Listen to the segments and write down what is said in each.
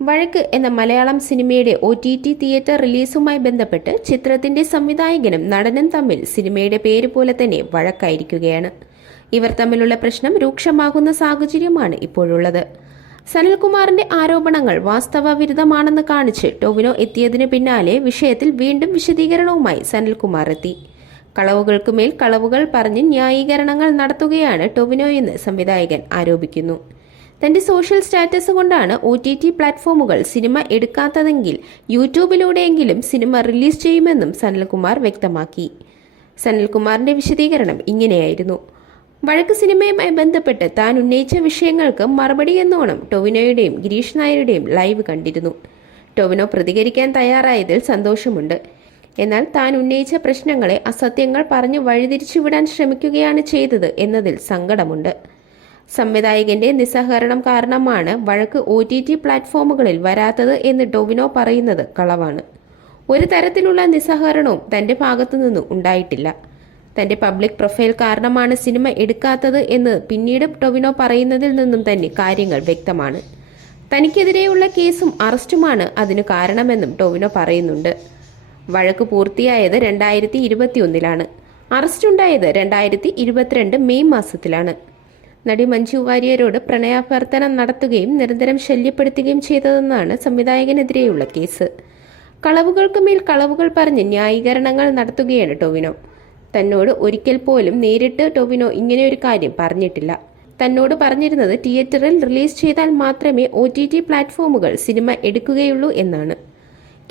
വഴക്ക് എന്ന മലയാളം സിനിമയുടെ ഒ ടി ടി തിയേറ്റർ റിലീസുമായി ബന്ധപ്പെട്ട് ചിത്രത്തിന്റെ സംവിധായകനും നടനും തമ്മിൽ സിനിമയുടെ പേര് പോലെ തന്നെ വഴക്കായിരിക്കുകയാണ്. ഇവർ തമ്മിലുള്ള പ്രശ്നം രൂക്ഷമാകുന്ന സാഹചര്യമാണ് ഇപ്പോഴുള്ളത്. സനൽകുമാറിന്റെ ആരോപണങ്ങൾ വാസ്തവ വിരുദ്ധമാണെന്ന് കാണിച്ച് ടൊവിനോ എത്തിയതിനു പിന്നാലെ വിഷയത്തിൽ വീണ്ടും വിശദീകരണവുമായി സനൽകുമാർ എത്തി. കളവുകൾക്കുമേൽ കളവുകൾ പറഞ്ഞ് ന്യായീകരണങ്ങൾ നടത്തുകയാണ് ടൊവിനോയെന്ന് സംവിധായകൻ ആരോപിക്കുന്നു. തന്റെ സോഷ്യൽ സ്റ്റാറ്റസ് കൊണ്ടാണ് ഒ ടി ടി പ്ലാറ്റ്ഫോമുകൾ സിനിമ എടുക്കാത്തതെങ്കിൽ യൂട്യൂബിലൂടെയെങ്കിലും സിനിമ റിലീസ് ചെയ്യുമെന്നും സനൽകുമാർ വ്യക്തമാക്കി. സനൽകുമാറിന്റെ വിശദീകരണം ഇങ്ങനെയായിരുന്നു. വഴക്ക് സിനിമയുമായി ബന്ധപ്പെട്ട് താൻ ഉന്നയിച്ച വിഷയങ്ങൾക്ക് മറുപടി എന്നോണം ടൊവിനോയുടെയും ഗിരീഷ് നായരുടെയും ലൈവ് കണ്ടിരുന്നു. ടൊവിനോ പ്രതികരിക്കാൻ തയ്യാറായതിൽ സന്തോഷമുണ്ട്. എന്നാൽ താൻ ഉന്നയിച്ച പ്രശ്നങ്ങളെ അസത്യങ്ങൾ പറഞ്ഞ് വഴിതിരിച്ചുവിടാൻ ശ്രമിക്കുകയാണ് ചെയ്തത് എന്നതിൽ സങ്കടമുണ്ട്. സംവിധായകന്റെ നിസ്സഹകരണം കാരണമാണ് വഴക്ക് ഒ ടി ടി പ്ലാറ്റ്ഫോമുകളിൽ വരാത്തത് എന്ന് ടൊവിനോ പറയുന്നത് കളവാണ്. ഒരു തരത്തിലുള്ള നിസ്സഹകരണവും തന്റെ ഭാഗത്തു നിന്നും ഉണ്ടായിട്ടില്ല. തന്റെ പബ്ലിക് പ്രൊഫൈൽ കാരണമാണ് സിനിമ എടുക്കാത്തത് എന്ന് പിന്നീട് ടൊവിനോ പറയുന്നതിൽ നിന്നും തന്നെ കാര്യങ്ങൾ വ്യക്തമാണ്. തനിക്കെതിരെയുള്ള കേസും അറസ്റ്റുമാണ് അതിന് കാരണമെന്നും ടൊവിനോ പറയുന്നുണ്ട്. വഴക്ക് പൂർത്തിയായത് രണ്ടായിരത്തി ഇരുപത്തിയൊന്നിലാണ്. അറസ്റ്റുണ്ടായത് രണ്ടായിരത്തി ഇരുപത്തിരണ്ട് മെയ് മാസത്തിലാണ്. നടി മഞ്ജു വാര്യരോട് പ്രണയാഭ്യർത്ഥന നടത്തുകയും നിരന്തരം ശല്യപ്പെടുത്തുകയും ചെയ്തതെന്നാണ് സംവിധായകനെതിരെയുള്ള കേസ്. കളവുകൾക്ക് മേൽ കളവുകൾ പറഞ്ഞ് ന്യായീകരണങ്ങൾ നടത്തുകയാണ് ടൊവിനോ. തന്നോട് ഒരിക്കൽ പോലും നേരിട്ട് ടൊവിനോ ഇങ്ങനെയൊരു കാര്യം പറഞ്ഞിട്ടില്ല. തന്നോട് പറഞ്ഞിരുന്നത് തിയേറ്ററിൽ റിലീസ് ചെയ്താൽ മാത്രമേ ഒ ടി ടി പ്ലാറ്റ്ഫോമുകൾ സിനിമ എടുക്കുകയുള്ളൂ എന്നാണ്.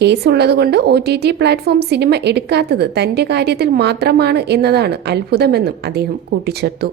കേസുള്ളതുകൊണ്ട് ഒ ടി ടി പ്ലാറ്റ്ഫോം സിനിമ എടുക്കാത്തത് തന്റെ കാര്യത്തിൽ മാത്രമാണ് എന്നതാണ് അത്ഭുതമെന്നും അദ്ദേഹം കൂട്ടിച്ചേർത്തു.